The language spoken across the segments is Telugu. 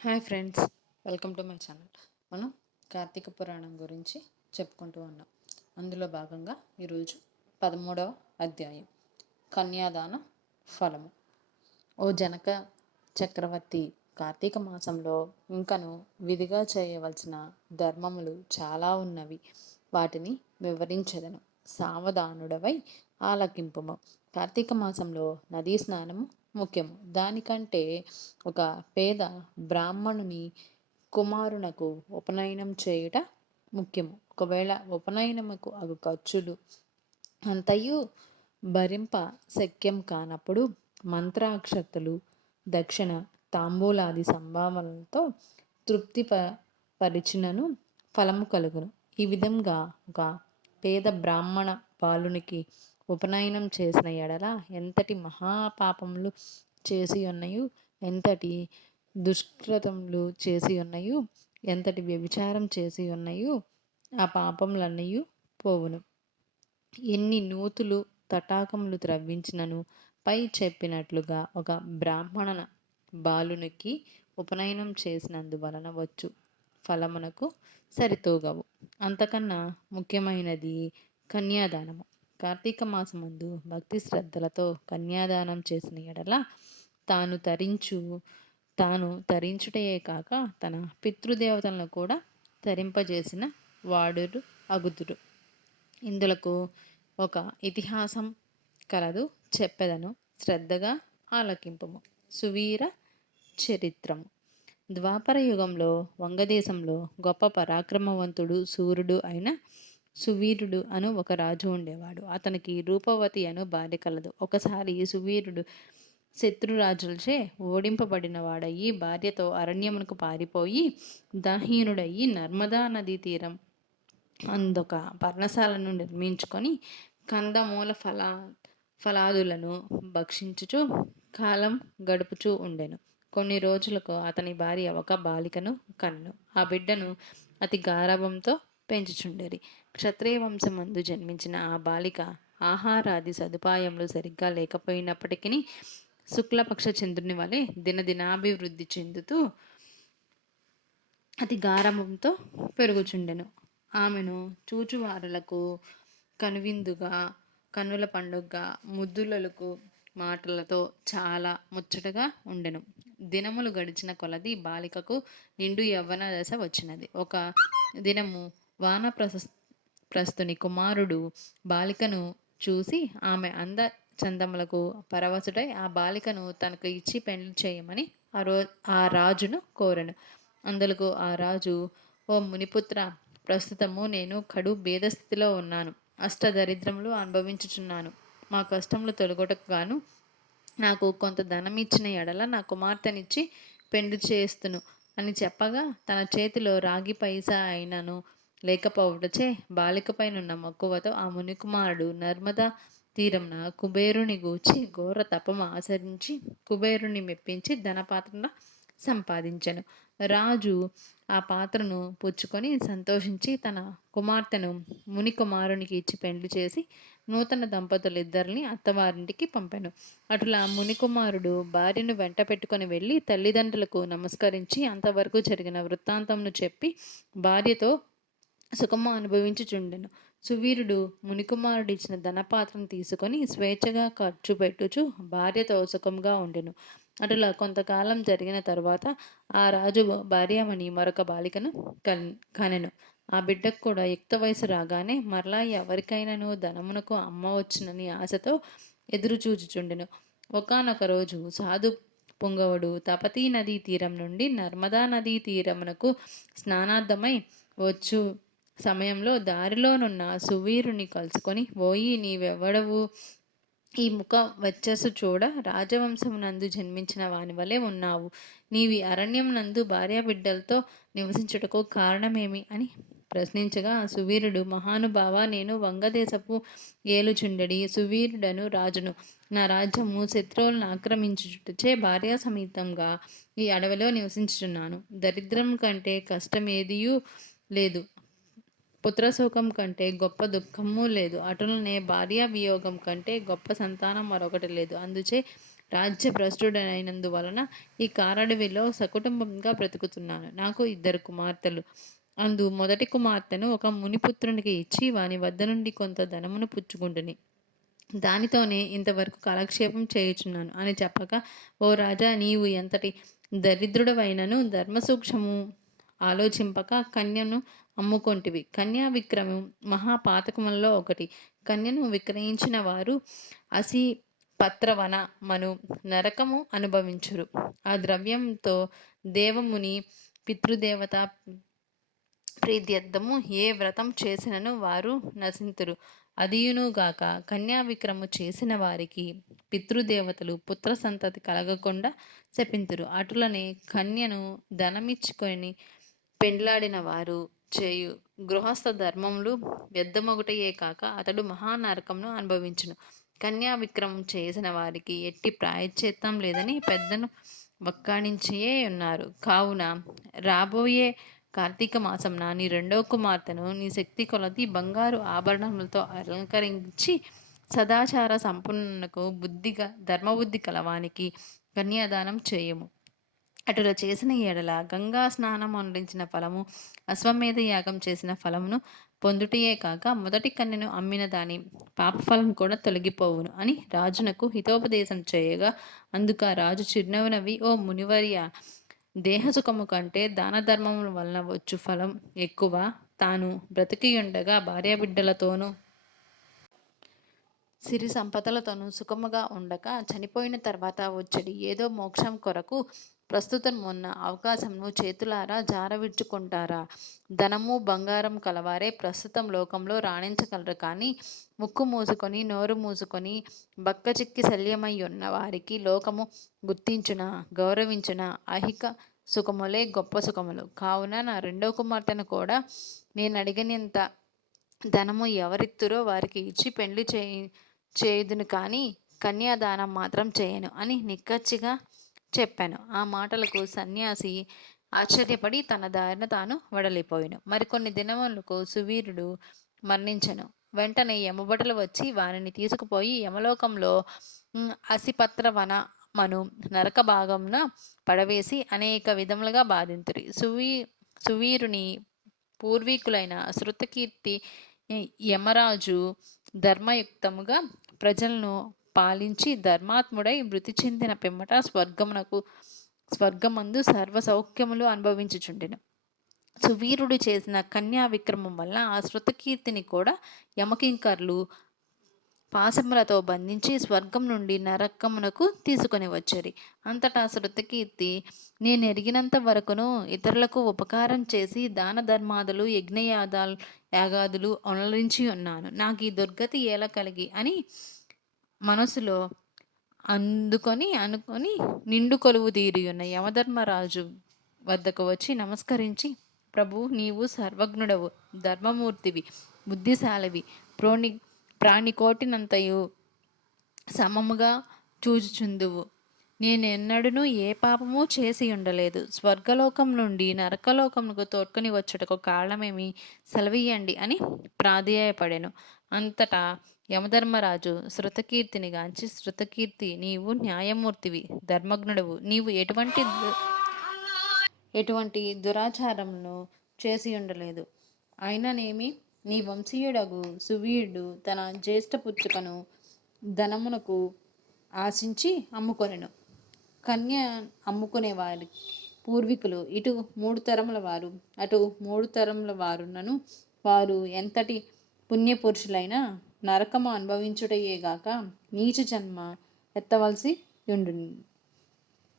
Hi friends, welcome to my channel. మనం కార్తీక పురాణం గురించి చెప్పుకుంటూ ఉన్నాం. అందులో భాగంగా ఈరోజు 13వ అధ్యాయం, కన్యాదాన ఫలము. ఓ జనక చక్రవర్తి, కార్తీక మాసంలో ఇంకను విధిగా చేయవలసిన ధర్మములు చాలా ఉన్నవి. వాటిని వివరించదను, సావధానుడవై ఆలకింపుము. కార్తీక మాసంలో నదీ స్నానము ముఖ్యము. దానికంటే ఒక పేద బ్రాహ్మణుని కుమారునకు ఉపనయనం చేయుట ముఖ్యము. ఒకవేళ ఉపనయనముకు అగు ఖర్చులు అంతయు భరింప శక్యం కానప్పుడు మంత్రాక్షతలు, దక్షిణ, తాంబూలాది సంభావనలతో తృప్తి పరిచినను ఫలము కలుగును. ఈ విధంగా ఒక పేద బ్రాహ్మణ బాలునికి ఉపనయనం చేసిన ఎడల ఎంతటి మహాపాపములు చేసి ఉన్నయు, ఎంతటి దుష్కృతములు చేసి ఉన్నయు, ఎంతటి వ్యభిచారం చేసి ఉన్నయు ఆ పాపములన్నీ పోవును. ఎన్ని నూతులు తటాకములు త్రవ్వించినను పై చెప్పినట్లుగా ఒక బ్రాహ్మణ బాలునికి ఉపనయనం చేసినందువలన వచ్చు ఫలమునకు సరితూగవు. అంతకన్నా ముఖ్యమైనది కన్యాదానము. కార్తీక మాసమందు భక్తి శ్రద్ధలతో కన్యాదానం చేసిన ఎడల తాను తరించుటయే కాక తన పితృదేవతలను కూడా తరింపజేసిన వాడురు అగుదురు. ఇందులకు ఒక ఇతిహాసం కలదు, చెప్పెదను, శ్రద్ధగా ఆలకింపుము. సువీర చరిత్రము. ద్వాపర యుగంలో వంగదేశంలో గొప్ప పరాక్రమవంతుడు శూరుడు అయిన సువీరుడు అను ఒక రాజు ఉండేవాడు. అతనికి రూపవతి అను భార్య కలదు. ఒకసారి సువీరుడు శత్రురాజులచే ఓడింపబడిన వాడయి భార్యతో అరణ్యమునకు పారిపోయి దాహీనుడయి నర్మదా నదీ తీరం అందొక పర్ణశాలను నిర్మించుకొని కందమూల ఫలాదులను భక్షించుచు కాలం గడుపుచూ ఉండెను. కొన్ని రోజులకు అతని భార్య ఒక బాలికను కన్ను. ఆ బిడ్డను అతి గారాభంతో పెంచుచుండేది. క్షత్రియ వంశమందు జన్మించిన ఆ బాలిక ఆహారాది సదుపాయములు సరిగ్గా లేకపోయినప్పటికీ శుక్లపక్ష చంద్రుని వలె దినదినాభివృద్ధి చెందుతూ అతి గారాభంతో పెరుగుచుండెను. ఆమెను చూచువారలకు కనువిందుగా, కన్నుల పండుగగా, ముద్దులకు మాటలతో చాలా ముచ్చటగా ఉండెను. దినములు గడిచిన కొలది బాలికకు నిండు యవ్వన దశ వచ్చినది. ఒక దినము వానప్రస్థుని కుమారుడు బాలికను చూసి ఆమె అంద చందములకు పరవశుడై ఆ బాలికను తనకు ఇచ్చి పెళ్లి చేయమని ఆ రాజును కోరెను. అందులకు ఆ రాజు, ఓ మునిపుత్ర, ప్రస్తుతము నేను కడు భేదస్థితిలో ఉన్నాను. అష్టదరిద్రములు అనుభవించుచున్నాను. మా కష్టములు తొలగొటకు గాను నాకు కొంత ధనం ఇచ్చిన ఎడల నా కుమార్తెనిచ్చి పెండు చేస్తును అని చెప్పగా తన చేతిలో రాగి పైసా అయినను లేకపోవటచే బాలికపైనున్న మక్కువతో ఆ మునికుమారుడు నర్మదా తీరంన కుబేరుని గూర్చి ఘోర తపము ఆచరించి కుబేరుని మెప్పించి ధనపాత్రను సంపాదించెను. రాజు ఆ పాత్రను పుచ్చుకొని సంతోషించి తన కుమార్తెను ముని కుమారునికి ఇచ్చి పెండ్లి చేసి నూతన దంపతులిద్దరిని అత్తవారింటికి పంపెను. అట్లా మునికుమారుడు భార్యను వెంట పెట్టుకొని వెళ్ళి తల్లిదండ్రులకు నమస్కరించి అంతవరకు జరిగిన వృత్తాంతంను చెప్పి భార్యతో సుఖము అనుభవించుచుండెను. సువీరుడు మునికుమారుడు ఇచ్చిన ధనపాత్రను తీసుకొని స్వేచ్ఛగా ఖర్చు పెట్టుచు భార్యతో సుఖంగా ఉండెను. అటులా కొంతకాలం జరిగిన తరువాత ఆ రాజు భార్యమని మరొక బాలికను కనెను. ఆ బిడ్డకు కూడా యుక్త వయసు రాగానే మరలా ఎవరికైనాను ధనమునకు అమ్మవచ్చునని ఆశతో ఎదురుచూచుచుండెను. ఒకానొక రోజు సాధు పుంగవుడు తపతీ నదీ తీరం నుండి నర్మదా నదీ తీరమునకు స్నానార్థమై వచ్చు సమయంలో దారిలోనున్న సువీరుని కలుసుకొని, ఓయి, నీవెవడవు? ఈ ముఖ వచ్చస్సు చూడ రాజవంశమునందు జన్మించిన వాని వలె ఉన్నావు. నీవి అరణ్యం నందు భార్యాబిడ్డలతో నివసించుటకు కారణమేమి అని ప్రశ్నించగా సువీరుడు, మహానుభావ, నేను వంగదేశపు ఏలుచుండెడి సువీరుడను రాజును. నా రాజ్యము శత్రువులను ఆక్రమించుటచే భార్యా సమేతంగా ఈ అడవిలో నివసించుచున్నాను. దరిద్రం కంటే కష్టమేదియూ లేదు, పుత్రశోకం కంటే గొప్ప దుఃఖము లేదు, అటులనే భార్యా వియోగం కంటే గొప్ప సంతానం మరొకటి లేదు. అందుచే రాజ్య భ్రష్టుడైనందువలన ఈ కారడవిలో సకుటుంబంగా బ్రతుకుతున్నాను. నాకు 2 కుమార్తెలు. అందు మొదటి కుమార్తెను ఒక మునిపుత్రునికి ఇచ్చి వాని వద్ద నుండి కొంత ధనమును పుచ్చుకుంటుని. దానితోనే ఇంతవరకు కాలక్షేపం చేయుచున్నాను అని చెప్పగా, ఓ రాజా, నీవు ఎంతటి దరిద్రుడవైనను ధర్మసూక్ష్మము ఆలోచింపక కన్యను అమ్ముకొంటివి. కన్యా విక్రమం మహాపాతకములలో ఒకటి. కన్యను విక్రయించిన వారు అసి పత్రవన మను నరకము అనుభవించురు. ఆ ద్రవ్యంతో దేవముని పితృదేవత ప్రీత్యర్థము ఏ వ్రతం చేసినను వారు నశింతురు. అదియునుగాక కన్యా విక్రము చేసిన వారికి పితృదేవతలు పుత్ర సంతతి కలగకుండా శపింతురు. అటులనే కన్యను ధనమిచ్చుకొని పెండ్లాడిన వారు చేయు గృహస్థ ధర్మములు వ్యర్థమొకటయే కాక అతడు మహానరకమును అనుభవించును. కన్యా విక్రమం చేసిన వారికి ఎట్టి ప్రాయశ్చిత్తం లేదని పెద్దను వక్కాణించియే ఉన్నారు. కావున రాబోయే కార్తీక మాసంన నీ 2వ కుమార్తెను నీ శక్తి కొలది బంగారు ఆభరణములతో అలంకరించి సదాచార సంపన్నునకు ధర్మబుద్ధి కలవానికి కన్యాదానం చేయము. అటుల చేసిన ఎడల గంగా స్నానం అందించిన ఫలము, అశ్వమేధ యాగం చేసిన ఫలమును పొందుటయే కాక మొదటి కన్యను అమ్మిన దాని పాపఫలం కూడా తొలగిపోవును అని రాజునకు హితోపదేశం చేయగా, అందుక రాజు చిరునవ్వు నవ్వి, ఓ మునివర్య, దేహసుఖము కంటే దాన ధర్మముల వలన వచ్చు ఫలం ఎక్కువ. తాను బ్రతికియుండగా భార్యాబిడ్డలతోనూ సిరి సంపదలతోనూ సుఖముగా ఉండక చనిపోయిన తర్వాత వచ్చడి ఏదో మోక్షం కొరకు ప్రస్తుతం ఉన్న అవకాశంను చేతులారా జారవిడ్చుకుంటారా? ధనము బంగారం కలవారే ప్రస్తుతం లోకంలో రాణించగలరు. కానీ ముక్కు మూసుకొని నోరు మూసుకొని బక్కచిక్కి శల్యమై ఉన్న వారికి లోకము గుర్తించున గౌరవించున ఐహిక సుఖములే గొప్ప సుఖములు. కావున నా 2వ కుమార్తెను కూడా నేను అడిగినంత ధనము ఎవరిత్తురో వారికి ఇచ్చి పెండ్లి చేయుదును కానీ కన్యాదానం మాత్రం చేయను అని నిక్కచ్చిగా చెప్పాను. ఆ మాటలకు సన్యాసి ఆశ్చర్యపడి తన దారిన తాను వడలిపోయాను. మరికొన్ని దినములకు సువీరుడు మరణించెను. వెంటనే యమభటులు వచ్చి వారిని తీసుకుపోయి యమలోకంలో అసిపత్ర వనమను నరక భాగమున పడవేసి అనేక విధములుగా బాధింతురి. సువీరుని పూర్వీకులైన శృతకీర్తి యమరాజు ధర్మయుక్తముగా ప్రజలను పాలించి ధర్మాత్ముడై మృతి చెందిన పిమ్మట స్వర్గమందు సర్వసౌఖ్యములు అనుభవించుచుండెను. సువీరుడు చేసిన కన్యా విక్రమం వల్ల ఆ శృతకీర్తిని కూడా యమకింకర్లు పాశములతో బంధించి స్వర్గం నుండి నరకమునకు తీసుకొని వచ్చరి. అంతటా శృతకీర్తి, నేనెరిగినంత వరకును ఇతరులకు ఉపకారం చేసి దాన ధర్మాదులు యాగాదులు అనుసరించి ఉన్నాను. నాకు ఈ దుర్గతి ఎలా కలిగి అని మనసులో అనుకొని నిండు కొలువు తీరి ఉన్న యమధర్మరాజు వద్దకు వచ్చి నమస్కరించి, ప్రభు, నీవు సర్వజ్ఞుడవు, ధర్మమూర్తివి, బుద్ధిశాలివి, ప్రాణికోటినంతయు సమముగా చూచుచుందువు. నేనెన్నడూనూ ఏ పాపము చేసి ఉండలేదు. స్వర్గలోకం నుండి నరకలోకమునకు తోడ్కొని వచ్చుటకు కారణమేమి, సెలవీయండి అని ప్రాధేయపడెను. అంతటా యమధర్మరాజు శృతకీర్తిని గాంచి, శృతకీర్తి, నీవు న్యాయమూర్తివి, ధర్మజ్ఞుడవు, నీవు ఎటువంటి దురాచారమును చేసి ఉండలేదు. అయిననేమి, నీ వంశీయుడగు సువీరుడు తన జ్యేష్ఠపుత్రికను ధనమునకు ఆశించి అమ్ముకొనెను. కన్య అమ్ముకునే వారి పూర్వీకులు ఇటు 3 తరముల వారు అటు 3 తరముల వారున్నను వారు ఎంతటి పుణ్యపురుషులైనా నరకము అనుభవించుటయేగాక నీచ జన్మ ఎత్తవలసి ఉండును.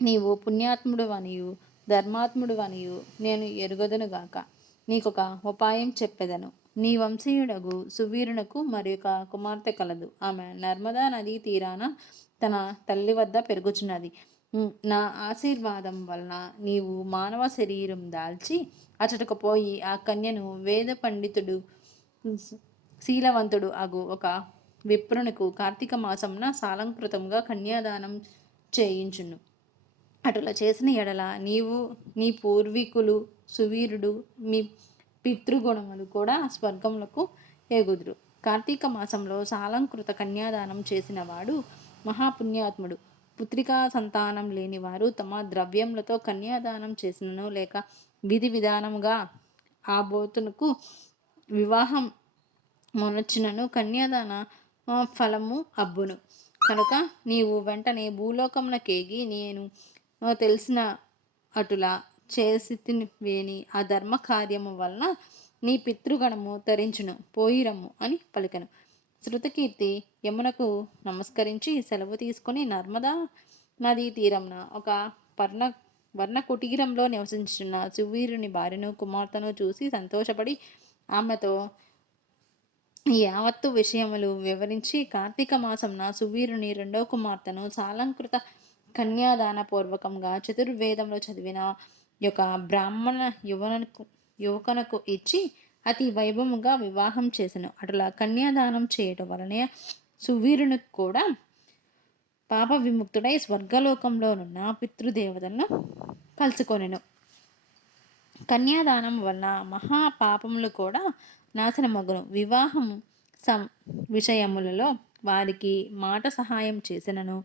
నీవు పుణ్యాత్ముడు అనియు ధర్మాత్ముడు అనియు నేను ఎరుగదునుగాక. నీకొక ఉపాయం చెప్పెదను. నీ వంశీయుడగు సువీరునకు మరి ఒక కుమార్తె కలదు. ఆమె నర్మదా నదీ తీరాన తన తల్లి వద్ద పెరుగుచున్నది. నా ఆశీర్వాదం వలన నీవు మానవ శరీరం దాల్చి అచటకు పోయి ఆ కన్యను వేద పండితుడు శీలవంతుడు అగు ఒక విప్రునికు కార్తీక మాసంన సాలంకృతంగా కన్యాదానం చేయించును. అటులా చేసిన ఎడల నీవు, నీ పూర్వీకులు, సువీరుడు, మీ పితృగుణములు కూడా స్వర్గములకు ఎగుదురు. కార్తీక మాసంలో సాలంకృత కన్యాదానం చేసిన వాడు మహాపుణ్యాత్ముడు. పుత్రికా సంతానం లేని వారు తమ ద్రవ్యములతో కన్యాదానం చేసినను లేక విధి విధానముగా ఆ బోతునకు వివాహం మొనర్చినను కన్యాదాన ఫలము అబ్బును. కనుక నీవు వెంటనే భూలోకమునకేగి నేను తెలిసిన అటులా చేసితివేని ఆ ధర్మ కార్యము వలన నీ పితృగణము తరించును, పోయిరమ్ము అని పలికెను. శృతకీర్తి యమునకు నమస్కరించి సెలవు తీసుకుని నర్మదా నదీ తీరంన ఒక పర్ణ వర్ణ కుటీరంలో నివసించున్న సువీరుని భార్యను కుమార్తెను చూసి సంతోషపడి ఆమెతో యావత్తు విషయములు వివరించి కార్తీక మాసంన సువీరుని రెండవ కుమార్తెను సాలంకృత కన్యాదాన పూర్వకంగా చతుర్వేదంలో చదివిన యొక్క బ్రాహ్మణ యువకునకు ఇచ్చి అతి వైభవముగా వివాహం చేసెను. అట్లా కన్యాదానం చేయటం వలనే సువీరునికి కూడా పాప విముక్తుడై స్వర్గలోకంలోనున్న పితృదేవతలను కలుసుకొనెను. కన్యాదానం వలన మహాపాపములు కూడా నాశనమగును. వివాహం విషయములలో వారికి మాట సహాయం చేసినను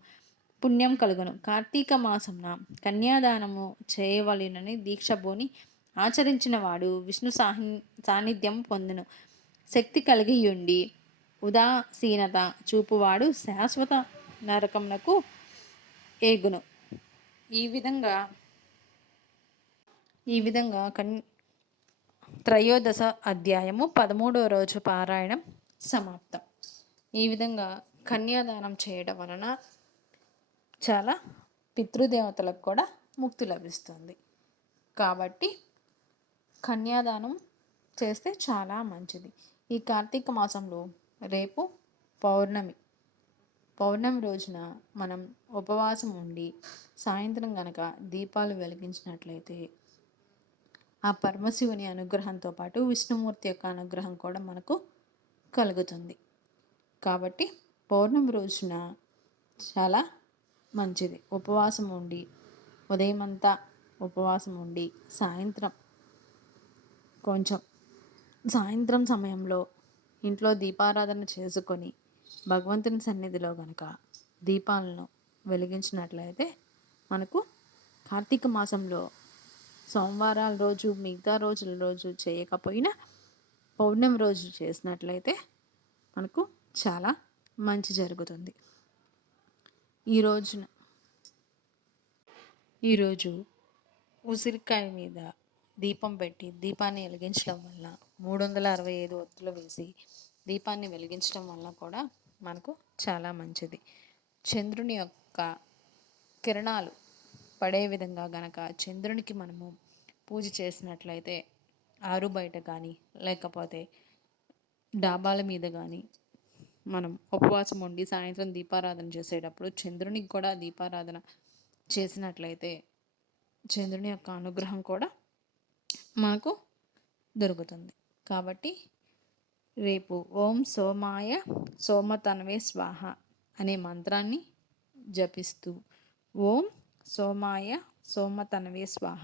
పుణ్యం కలుగును. కార్తీక మాసంన కన్యాదానము చేయవలెనని దీక్షభూని ఆచరించిన వాడు విష్ణు సాన్నిధ్యం పొందును. శక్తి కలిగియుండి ఉదాసీనత చూపువాడు శాశ్వత నరకమునకు ఏగును. ఈ విధంగా త్రయోదశ అధ్యాయము 13వ రోజు పారాయణం సమాప్తం. ఈ విధంగా కన్యాదానం చేయడం వలన చాలా పితృదేవతలకు కూడా ముక్తి లభిస్తుంది. కాబట్టి కన్యాదానం చేస్తే చాలా మంచిది. ఈ కార్తీక మాసంలో రేపు పౌర్ణమి రోజున మనం ఉపవాసం ఉండి సాయంత్రం గనక దీపాలు వెలిగించినట్లయితే ఆ పరమశివుని అనుగ్రహంతో పాటు విష్ణుమూర్తి యొక్క అనుగ్రహం కూడా మనకు కలుగుతుంది. కాబట్టి పౌర్ణమి రోజున చాలా మంచిది. ఉపవాసం ఉండి ఉదయం అంతా ఉపవాసం ఉండి సాయంత్రం సమయంలో ఇంట్లో దీపారాధన చేసుకొని భగవంతుని సన్నిధిలో గనక దీపాలను వెలిగించినట్లయితే మనకు కార్తీక మాసంలో సోమవారాల రోజు మిగతా రోజుల రోజు చేయకపోయినా పౌర్ణమి రోజు చేసినట్లయితే మనకు చాలా మంచి జరుగుతుంది. ఈరోజు ఉసిరికాయ మీద దీపం పెట్టి దీపాన్ని వెలిగించడం వల్ల 365 ఒత్తులు వేసి దీపాన్ని వెలిగించడం వల్ల కూడా మనకు చాలా మంచిది. చంద్రుని యొక్క కిరణాలు పడే విధంగా గనక చంద్రునికి మనము పూజ చేసినట్లయితే ఆరు బయట కానీ లేకపోతే డాబాల మీద కానీ మనం ఉపవాసం ఉండి సాయంత్రం దీపారాధన చేసేటప్పుడు చంద్రునికి కూడా దీపారాధన చేసినట్లయితే చంద్రుని యొక్క అనుగ్రహం కూడా మనకు దొరుకుతుంది. కాబట్టి రేపు ఓం సోమాయ సోమతనవే స్వాహ అనే మంత్రాన్ని జపిస్తూ ఓం సోమాయ సోమతనవే స్వాహ